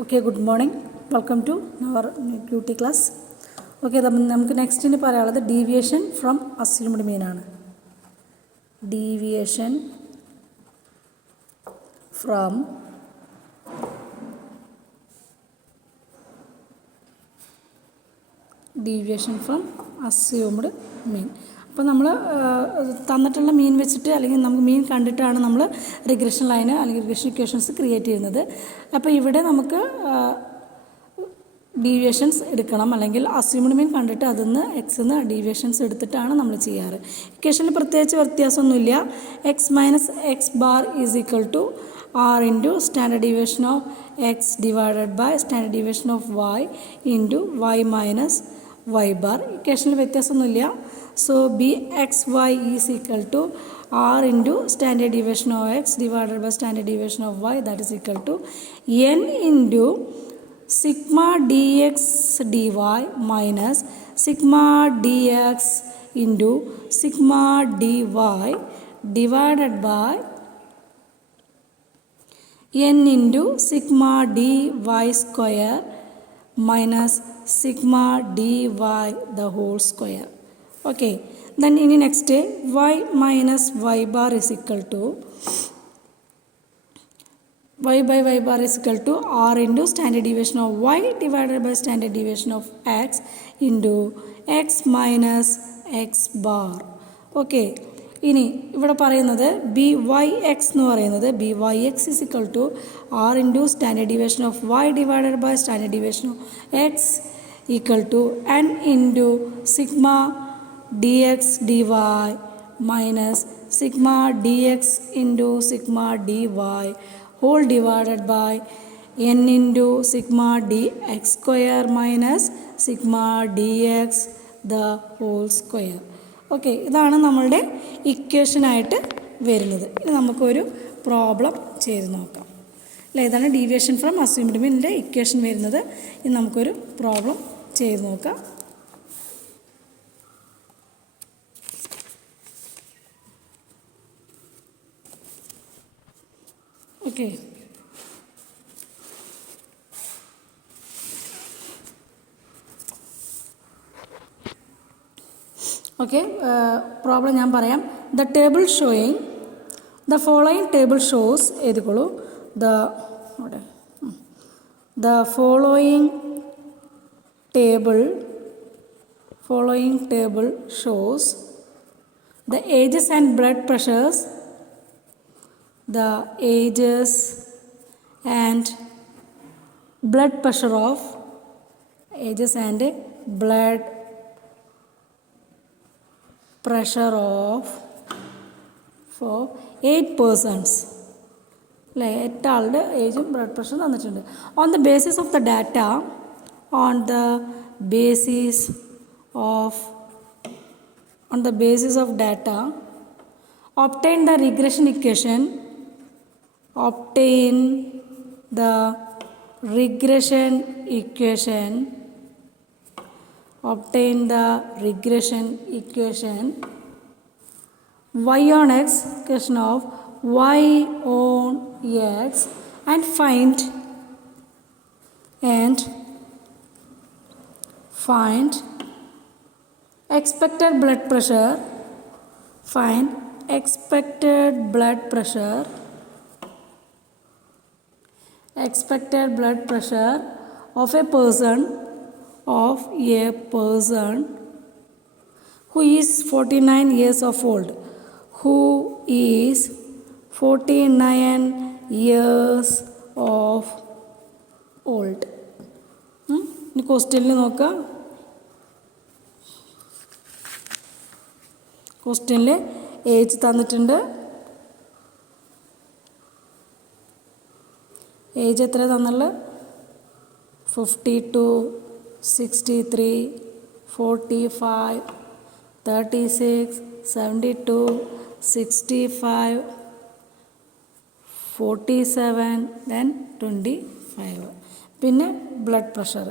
Okay, good morning. Welcome to our QT class. Okay, നമുക്ക് നെക്സ്റ്റിന് പറയാനുള്ളത് deviation from assumed മീൻ ആണ്. Deviation from assumed മീൻ. അപ്പോൾ നമ്മൾ തന്നിട്ടുള്ള മീൻ വെച്ചിട്ട് അല്ലെങ്കിൽ നമുക്ക് മീൻ കണ്ടിട്ടാണ് നമ്മൾ റിഗ്രഷൻ ലൈന് അല്ലെങ്കിൽ റിഗ്രഷൻ ഇക്വേഷൻസ് ക്രിയേറ്റ് ചെയ്യുന്നത്. അപ്പോൾ ഇവിടെ നമുക്ക് ഡീവിയേഷൻസ് എടുക്കണം, അല്ലെങ്കിൽ അസ്യൂംഡ് മീൻ കണ്ടിട്ട് അതിന്ന് എക്സിന്ന് ഡീവിയേഷൻസ് എടുത്തിട്ടാണ് നമ്മൾ ചെയ്യാറ്. ഇക്വേഷനിൽ പ്രത്യേകിച്ച് വ്യത്യാസമൊന്നുമില്ല. X minus x bar is equal to r into standard deviation of x divided by standard deviation of y into y minus y bar. ഇക്വേഷനിൽ വ്യത്യാസമൊന്നുമില്ല. So bxy is equal to r into standard deviation of x divided by standard deviation of y, that is equal to n into sigma dx dy minus sigma dx into sigma dy divided by n into sigma dy square minus sigma dy the whole square. Okay, then in the next day y minus y bar is equal to y by y bar is equal to r into standard deviation of y divided by standard deviation of x into x minus x bar. Okay, ഇനി ഇവിടെ പറയുന്നത് b y x എന്ന് പറയുന്നത് b y x is equal to r into standard deviation of y divided by standard deviation of x equal to n into sigma dx dy minus sigma dx into sigma dy whole divided by n into sigma dx square minus sigma dx the whole square. Okay, ഇതാണ് നമ്മളുടെ ഇക്വേഷനായിട്ട് വരുന്നത്. ഇനി നമുക്കൊരു problem ചെയ്ത് നോക്കാം. അല്ലേ, ഇതാണ് deviation from assumed മീനിൻ്റെ ഇക്വേഷൻ വരുന്നത്. ഇനി നമുക്കൊരു പ്രോബ്ലം ചെയ്ത് നോക്കാം. Okay. Okay, problem ഞാൻ പറയാം. The table showing, the following table shows എഴുതിക്കോളൂ. The following table shows the ages and blood pressures, the ages and blood pressure of for 8 persons. അല്ലേ, 8 ആളുടെ ഏജും ബ്ലഡ് പ്രഷറും തന്നിട്ടുണ്ട്. On the basis of data, obtain the regression equation y on x, equation of y on x, and find expected blood pressure of a person who is 49 years of old. ഇനി ക്വസ്റ്റ്യനിൽ നോക്കാം. ക്വസ്റ്റ്യനിൽ age തന്നിട്ടുണ്ട്. Age എത്ര തന്നുള്ളത്? 52, 63, 45, 36, 72, 65, 47, then 25. പിന്നെ blood pressure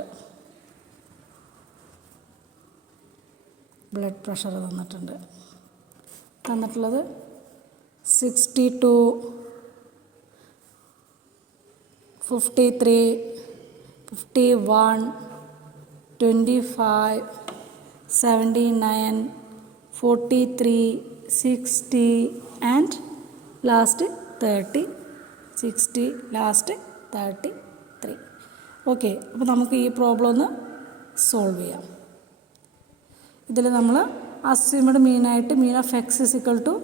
തന്നിട്ടുള്ളത് 62, 53, 51, 25, 79, 43, 60 and last 30, 60, last 33. Okay, അപ്പോൾ നമുക്ക് ഈ പ്രോബ്ലം ഒന്ന് സോൾവ് ചെയ്യാം. ഇതിൽ നമ്മൾ അസ്യൂംഡ് മീനായിട്ട് mean of x is equal to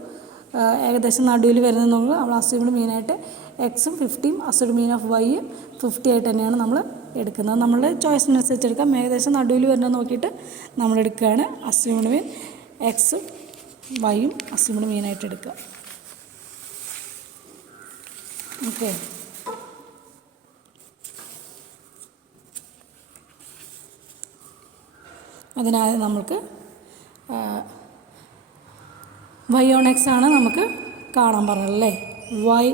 ഏകദേശം നടുവിൽ വരുന്നത് നമ്മൾ അസ്യൂംഡ് മീനായിട്ട് എക്സും 50, അസ്യൂംഡ് മീൻ ഓഫ് വൈ 50 ആയിട്ട് തന്നെയാണ് നമ്മൾ എടുക്കുന്നത്. നമ്മളുടെ ചോയ്സിനനുസരിച്ച് എടുക്കാം. ഏകദേശം നടുവിൽ വരുന്നത് നോക്കിയിട്ട് നമ്മൾ എടുക്കുകയാണ്. അസ്യൂംഡ് മീൻ എക്സും വൈയും അസ്യൂംഡ് മീനായിട്ട് എടുക്കുക. ഓക്കെ, അതിനായി നമ്മൾക്ക് വൈ ഓൺ എക്സ് ആണ് നമുക്ക് കാണാൻ പറഞ്ഞല്ലേ. വൈ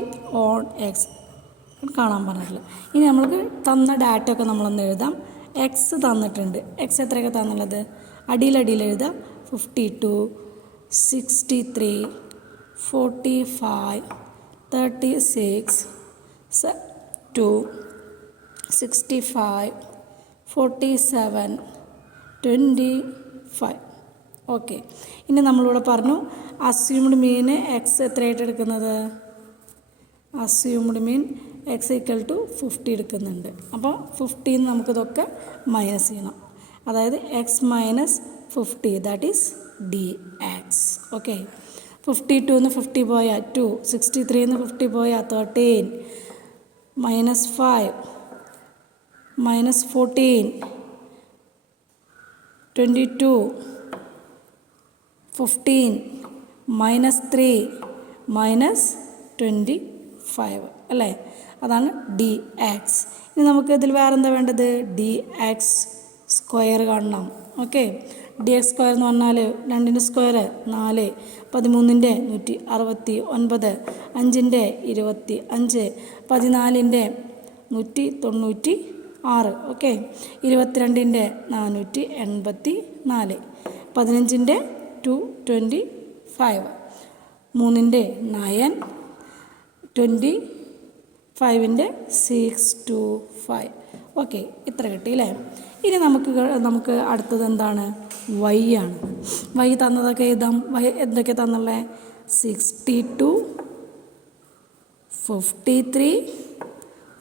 ഓൺ എക്സ് കാണാൻ പറഞ്ഞിട്ടില്ല. ഇനി നമ്മൾക്ക് തന്ന ഡാറ്റ ഒക്കെ നമ്മളൊന്ന് എഴുതാം. എക്സ് തന്നിട്ടുണ്ട്. എക്സ് എത്രയൊക്കെ തന്നുള്ളത് അടിയിൽ എഴുതാം. 52, 63, 45, 36, 2, 65, 47, 25. ഓക്കെ, ഇനി നമ്മളിവിടെ പറഞ്ഞു അസ്യൂംഡ് മീൻ എക്സ് എത്രയായിട്ട് എടുക്കുന്നത്. Assumed mean x equal to 50 എടുക്കുന്നുണ്ട്. അപ്പോൾ 50 നമുക്കിതൊക്കെ മൈനസ് ചെയ്യണം. അതായത് x minus 50 that is d x. Okay, 52 50 പോയാൽ 2, 63 50 പോയാൽ 13, -5, -14, 22, 15, -3, -25 അല്ലേ. അതാണ് ഡി എക്സ്. ഇനി നമുക്ക് ഇതിൽ വേറെ എന്താ വേണ്ടത്, ഡി എക്സ് സ്ക്വയർ കാണണം. ഓക്കെ, ഡി എക്സ് സ്ക്വയർ എന്ന് പറഞ്ഞാൽ 2ൻ്റെ സ്ക്വയർ 4, 13ൻ്റെ 169, 5ൻ്റെ 25, 14ൻ്റെ 196. ഓക്കെ, 22ൻ്റെ 484, 15ൻ്റെ 225, 3ൻ്റെ 9, 25ൻ്റെ 625. ഓക്കെ, ഇത്ര കിട്ടിയില്ലേ. ഇനി നമുക്ക് അടുത്തത് എന്താണ്, വൈ ആണ്. വൈ തന്നതൊക്കെ എഴുതാം. വൈ എന്തൊക്കെ തന്നുള്ളത് 62, 53,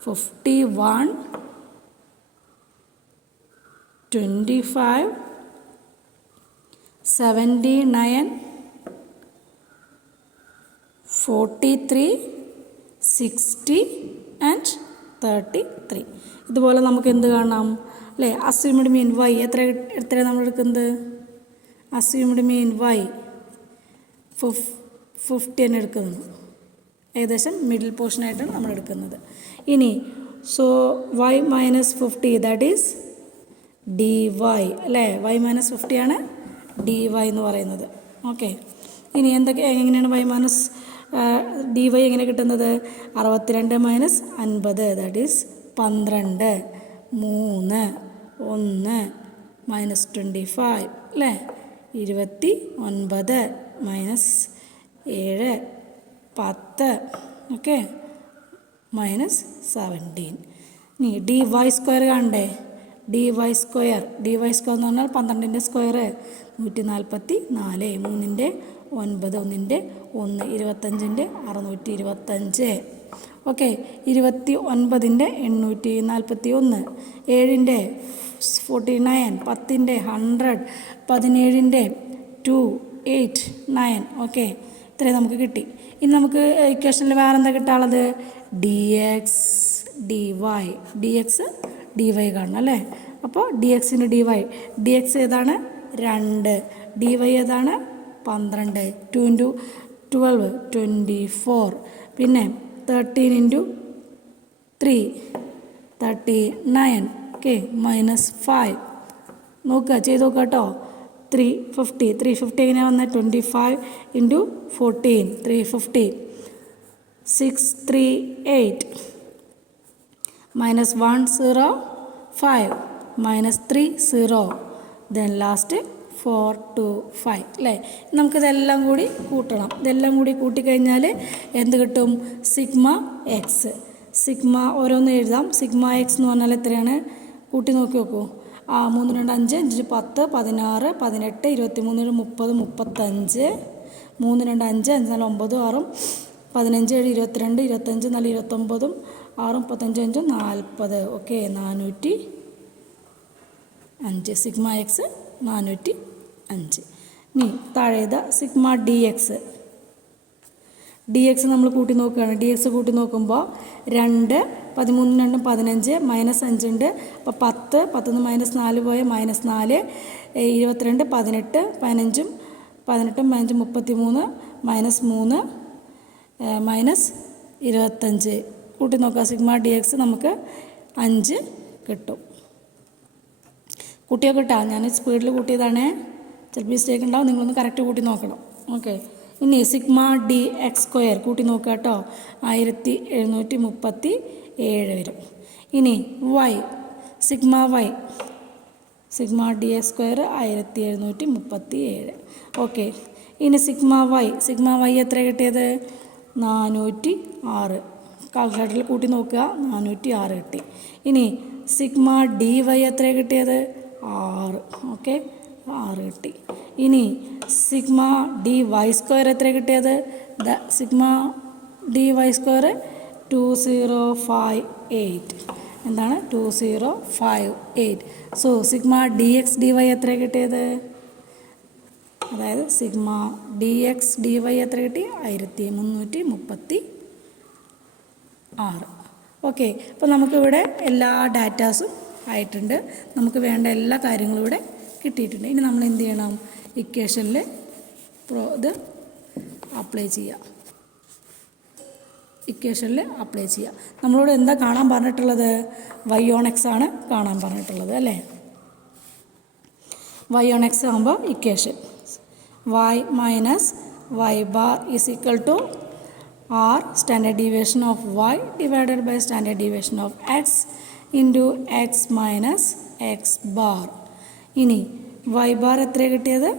51, 25, 79, 43, 60 ആൻഡ് 33. ഇതുപോലെ നമുക്ക് എന്ത് കാണാം അല്ലേ. അസ്യൂംഡ് മീൻ വൈ എത്ര നമ്മൾ എടുക്കുന്നത്. അസ്യൂംഡ് മീൻ വൈ 50 തന്നെ എടുക്കുന്നത്. ഏകദേശം മിഡിൽ പോർഷനായിട്ടാണ് നമ്മൾ എടുക്കുന്നത്. ഇനി so y -50 that is d y അല്ലേ. വൈ -50 ആണ് ഡി വൈ എന്ന് പറയുന്നത്. ഓക്കെ, ഇനി എങ്ങനെയാണ് വൈ മൈനസ് ഡി വൈ എങ്ങനെ കിട്ടുന്നത്. 62 - 50 ദാറ്റ് ഈസ് 12, 3, 1, -25 അല്ലേ. 29 -7, 10. ഓക്കെ, -17. ഇനി ഡി വൈ സ്ക്വയർ കാണണ്ടേ. ഡി വൈ സ്ക്വയർ എന്ന് പറഞ്ഞാൽ 12ൻ്റെ സ്ക്വയർ 144, 3ൻ്റെ 9, 1ൻ്റെ 1, 25ൻ്റെ 625. ഓക്കെ, 29ൻ്റെ 841, 7ൻ്റെ 49, 10ൻ്റെ 100, 17ൻ്റെ 289. ഓക്കെ, ഇത്രയും നമുക്ക് കിട്ടി. ഇനി നമുക്ക് ഇക്വേഷനിൽ വേറെ എന്താ കിട്ടാനുള്ളത്, d x d y. D x d y കാണണം അല്ലേ. അപ്പോൾ ഡി എക്സിന് ഡി വൈ. ഡി എക്സ് ഏതാണ് 2, ഡി വൈ ഏതാണ് 12, 2 × 12 24, പിന്നെ 13 × 3 39. ഓക്കെ, -5 നോക്കുക, ചെയ്ത് നോക്കുക കേട്ടോ. 350 എങ്ങനെയാണ് വന്നത് 25 × 14 350, 638 -105 -3 0, then last 425 അല്ലേ. നമുക്കിതെല്ലാം കൂടി കൂട്ടണം. ഇതെല്ലാം കൂടി കൂട്ടിക്കഴിഞ്ഞാൽ എന്ത് കിട്ടും, സിഗ്മ എക്സ്. സിഗ്മ ഓരോന്ന് എഴുതാം. സിഗ്മ എക്സ് എന്ന് പറഞ്ഞാൽ എത്രയാണ് കൂട്ടി നോക്കി നോക്കൂ. 3 2 5 5 10 16 18 23 30 35 3 2 5 5 4 9 6 15 7 22 25 4 29 6 35 5 40. Okay, 405 sigma x 405. ഇനി താഴെ എഴുതാ sigma d x. D x നമ്മൾ കൂട്ടി നോക്കുകയാണ്. ഡി എക്സ് കൂട്ടി നോക്കുമ്പോൾ 2 13 2 15 -5 ഉണ്ട്. അപ്പോൾ 10 10 -4 പോയ -4 22 18 15 18 15 33 -3 -25 കൂട്ടി നോക്കുക. സിഗ്മ ഡി എക്സ് നമുക്ക് 5 കിട്ടും. കൂട്ടിയോ കിട്ടാം, ഞാൻ സ്പീഡിൽ കൂട്ടിയതാണേ, ചിലപ്പോൾ മിസ്റ്റേക്ക് ഉണ്ടാവും, നിങ്ങളൊന്ന് കറക്റ്റ് കൂട്ടി നോക്കണം. ഓക്കെ, ഇനി സിഗ്മ ഡി എക്സ് സ്ക്വയർ കൂട്ടി നോക്കുക കേട്ടോ. 1737 വരും. ഇനി y sigma y sigma d x square 1737. Okay, ഇനി സിഗ്മ വൈ എത്ര കിട്ടിയത്? 406. കാൽക്കുലേറ്ററിൽ കൂട്ടി നോക്കുക, 406 കിട്ടി. ഇനി സിഗ്മ ഡി വൈ എത്ര കിട്ടിയത്? 6. ഓക്കെ, 6 കിട്ടി. ഇനി സിഗ്മ ഡി വൈ സ്ക്വയർ എത്ര കിട്ടിയത്? Sigma d y square 2058. എന്താണ്? 2058. So sigma d x d y എത്ര കിട്ടിയത്? അതായത് sigma d x d y എത്ര കിട്ടി? 1336. ഓക്കെ, അപ്പോൾ നമുക്കിവിടെ എല്ലാ ഡാറ്റാസും ആയിട്ടുണ്ട്. നമുക്ക് വേണ്ട എല്ലാ കാര്യങ്ങളും ഇവിടെ കിട്ടിയിട്ടുണ്ട്. ഇനി നമ്മൾ എന്ത് ചെയ്യണം? ഇക്വേഷനിൽ ഇത് അപ്ലൈ ചെയ്യുക. നമ്മളോട് എന്താ കാണാൻ പറഞ്ഞിട്ടുള്ളത്? വൈ ഓൺ എക്സ് ആണ് കാണാൻ പറഞ്ഞിട്ടുള്ളത് അല്ലേ? വൈ ഓൺ എക്സ് ആകുമ്പോൾ equation y minus y bar is equal to r standard deviation of y divided by standard deviation of x into x minus x bar. ഇനി y bar എത്ര കിട്ടിയത്?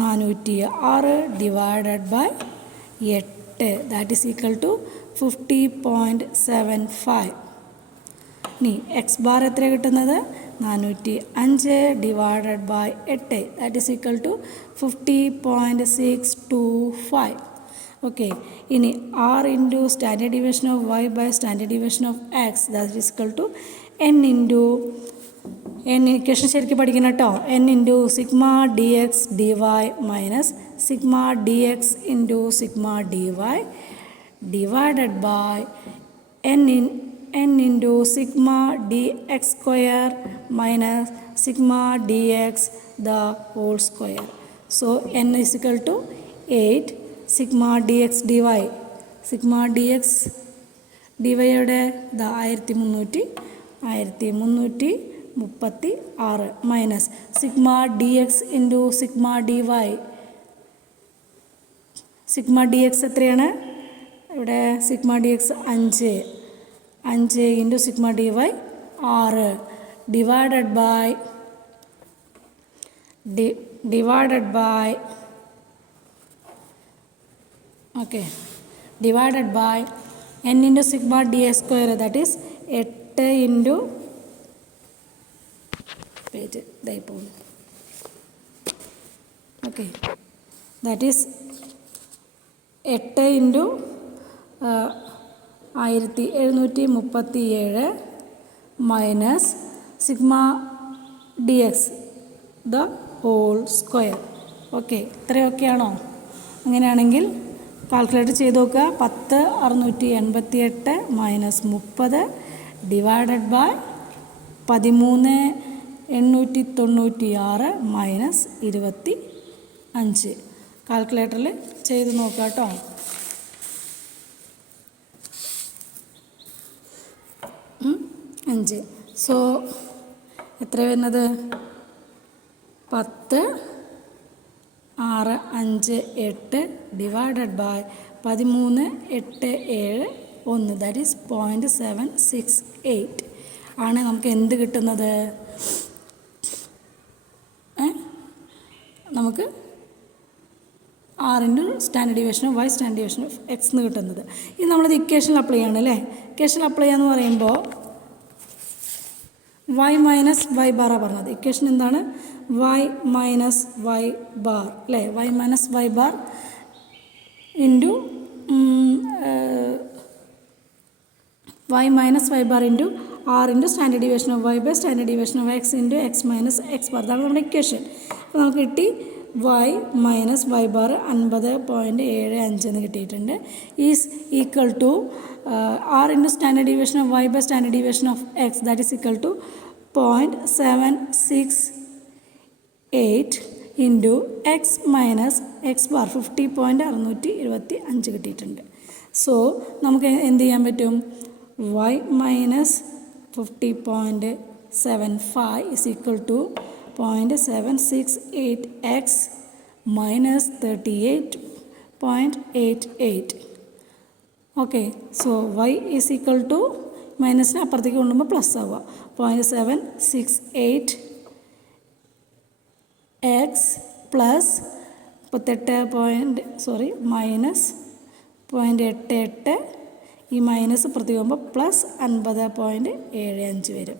406 divided by 8, that is equal to 50.75. ഇനി x bar എത്ര കിട്ടുന്നത്? 405 ഡിവൈഡഡ് by 8, that is equal ടു 50.625. Okay, ഇനി r into standard division of y by standard division of x, that is equal to n into n. Equation ശരിക്കും പഠിക്കണം കേട്ടോ. N into sigma d x d y minus sigma d x into sigma d y divided by n into sigma d x square minus sigma d x the whole square. So n is equal to 8 sigma d x d y. Sigma d x d വൈയുടെ 1336 minus sigma d x into sigma d y. Sigma d x എത്രയാണ്? ഇവിടെ sigma d x 5 into sigma d y 6 divided by n into sigma d x square, that is 8 into page ഇതായി പോകുന്നു. Okay, that is 8 into 1737 minus sigma d x the whole square. Okay, ഇത്രയൊക്കെയാണോ? അങ്ങനെയാണെങ്കിൽ calculate ചെയ്ത് നോക്കുക. 10 688 minus 30 divided by 13 896 minus 25. കാൽക്കുലേറ്ററിൽ ചെയ്ത് നോക്കുക കേട്ടോ. അഞ്ച്. സോ എത്ര വരുന്നത്? 10 6 5 8 ഡിവൈഡഡ് ബൈ 13 8 7 1, ദാറ്റ് ഈസ് 0.768 ആണ് നമുക്ക് എന്ത് കിട്ടുന്നത്? നമുക്ക് r into standard division of y standard division of x എന്ന് കിട്ടുന്നത്. ഇത് നമ്മളത് ഇക്വേഷനിൽ അപ്ലൈ ചെയ്യണം അല്ലേ? ഇക്വേഷനിൽ അപ്ലൈ ചെയ്യാന്ന് പറയുമ്പോൾ വൈ മൈനസ് വൈ ബാറാണ് പറഞ്ഞത്. ഇക്വേഷൻ എന്താണ്? വൈ മൈനസ് വൈ ബാർ അല്ലേ? Y minus y bar into y minus y bar into r into standard deviation of y by standard deviation of x into x minus x bar. അതാണ് നമ്മുടെ equation. അപ്പോൾ നമുക്ക് കിട്ടി y minus y bar 50.75 എന്ന് കിട്ടിയിട്ടുണ്ട്. Is equal to r into standard deviation of y by standard deviation of x, that is equal to 0.768 into x minus x bar 50.625 കിട്ടിയിട്ടുണ്ട്. So നമുക്ക് എന്ത് ചെയ്യാൻ പറ്റും? y minus 50.75 is equal to 0.768x minus 38.88. Okay, so y is equal to മൈനസിന് അപ്പുറത്തേക്ക് കൊണ്ടുമ്പോൾ plus ആവുക. 0.768 X plus minus 0.88 ഈ minus പ്രതി പോകുമ്പോൾ പ്ലസ് 50.75 വരും.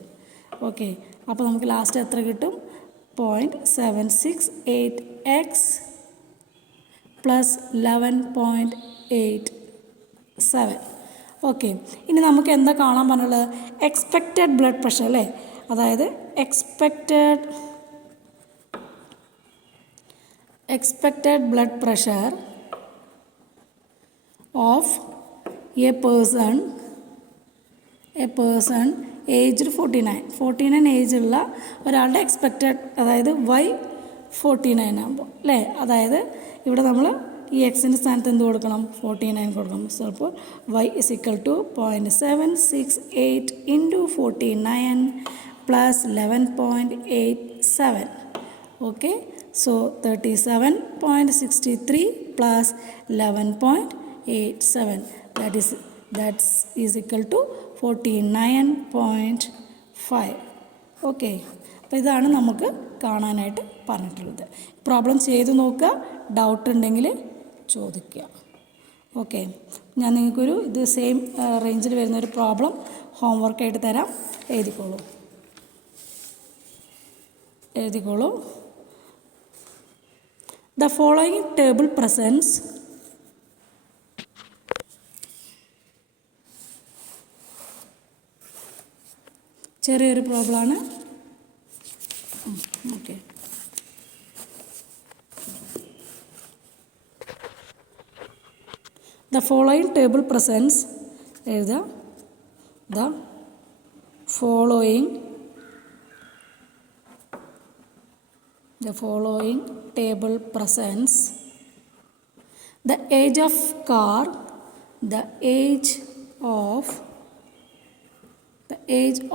ഓക്കെ, അപ്പോൾ നമുക്ക് ലാസ്റ്റ് എത്ര കിട്ടും? 0.768x plus 11.87. ഓക്കെ, ഇനി നമുക്ക് എന്താ കാണാൻ പറഞ്ഞുള്ളത്? എക്സ്പെക്റ്റഡ് ബ്ലഡ് പ്രഷർ അല്ലേ? അതായത് expected blood pressure of a person aged 49 ഏജുള്ള ഒരാളുടെ എക്സ്പെക്റ്റഡ്, അതായത് y 49 ആകുമ്പോൾ അല്ലേ? അതായത് ഇവിടെ നമ്മൾ ഈ എക്സിൻ്റെ സ്ഥാനത്ത് എന്ത് കൊടുക്കണം? 49 കൊടുക്കണം. സോ അപ്പോൾ y is equal to 0.768 into 49 plus 11.87. Okay, so 37.63 plus 11.87. That is equal to 49.5. Okay, അപ്പോൾ ഇതാണ് നമുക്ക് കാണാനായിട്ട് പറഞ്ഞിട്ടുള്ളത്. പ്രോബ്ലം ചെയ്ത് നോക്കുക, ഡൗട്ട് ഉണ്ടെങ്കിൽ ചോദിക്കുക. ഓക്കെ, ഞാൻ നിങ്ങൾക്കൊരു ഇത് സെയിം റേഞ്ചിൽ വരുന്നൊരു പ്രോബ്ലം ഹോംവർക്കായിട്ട് തരാം. എഴുതിക്കോളൂ. The following table presents ചെറിയൊരു പ്രോബ്ലമാണ്. Okay, the following table presents എഴുതാം. The following table presents the age of car, the age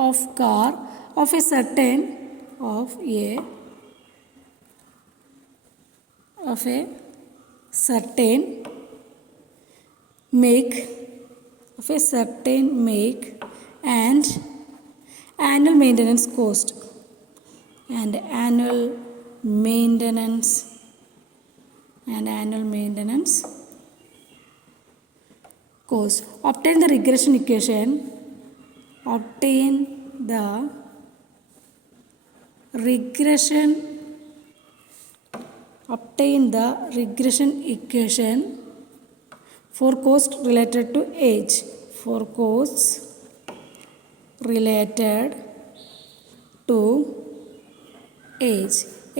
of car of a certain make and annual maintenance cost obtain the regression equation for cost related to age.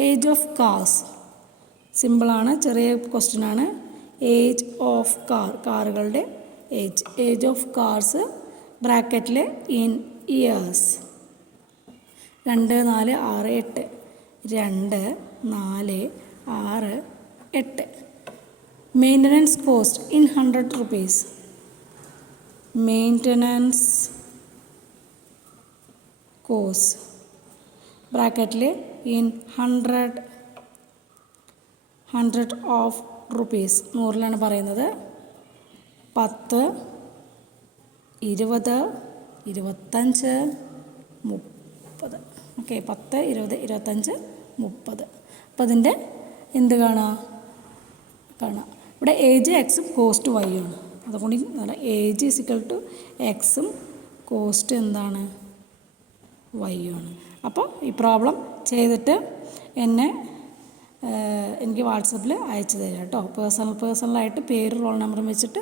Age of cars simple ആണ്, ചെറിയ question ആണ്. Age of കാറുകളുടെ age of cars ബ്രാക്കറ്റിൽ in years 2, 4, 6, 8 2, 4, 6, 8. Maintenance cost in 100 rupees. Maintenance cost ബ്രാക്കറ്റിൽ in 100 of rupees, 100 പറയുന്നത്. 10, 20, 25, 30. Okay, 10, 20, 25, 30. അപ്പോൾ അതിൻ്റെ എന്ത് കാണാം? ഇവിടെ ഏജ് എക്സും കോസ്റ്റ് വൈയും ആണ്. അതുകൊണ്ട് ഏജ് ഈസിക്കൽ ടു എക്സും കോസ്റ്റ് എന്താണ്? വൈയുമാണ്. അപ്പോൾ ഈ പ്രോബ്ലം ചെയ്തിട്ട് എന്നെ എനിക്ക് വാട്സപ്പിൽ അയച്ചു തരിക കേട്ടോ. പേഴ്സണലായിട്ട് പേര് റോൾ നമ്പറും വെച്ചിട്ട്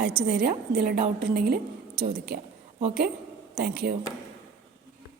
അയച്ചു തരിക. എന്തെങ്കിലും ഡൗട്ട് ഉണ്ടെങ്കിൽ ചോദിക്കുക. Okay, thank you.